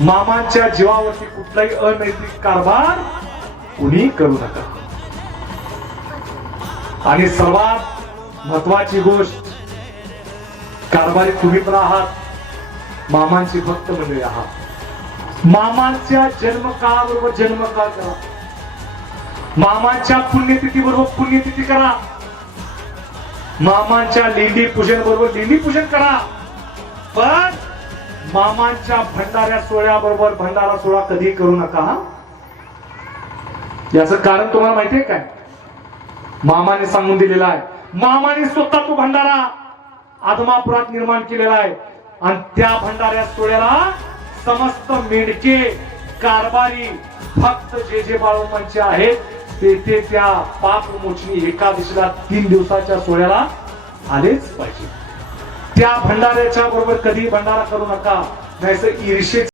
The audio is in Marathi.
मामांच्या जीवावरती कुठलाही अनैतिक कारभार कुणी करू नका. आणि सर्वात महत्वाची गोष्ट, कारभारी तुम्ही पण आहात, मामांची भक्त मंडळी आहात. मामांच्या जन्मकाळाबरोबर जन्मकाळ करा, मामांच्या पुण्यतिथी बरोबर पुण्यतिथी करा, मामांच्या लेंडी पूजन बरोबर लेंडी पूजन करा. पण मामांच्या भंडाऱ्या सोहळ्याबरोबर भंडारा सोहळा कधी करू नका. याचं कारण तुम्हाला माहितीये काय? मामाने सांगून दिलेला आहे. मामाने स्वतः तो भंडारा आदमापुरात निर्माण केलेला आहे. आणि त्या भंडाऱ्या सोहळ्याला समस्त मेंढके कारभारी भक्त जे जे बाळोमांचे आहेत ते त्या पापमोचनी एकादशीला 3 दिवसाच्या सोहळ्याला आलेच पाहिजे. त्या भंडाऱ्याच्या बरोबर कधी भंडारा करू नका, नाहीतर ईर्षे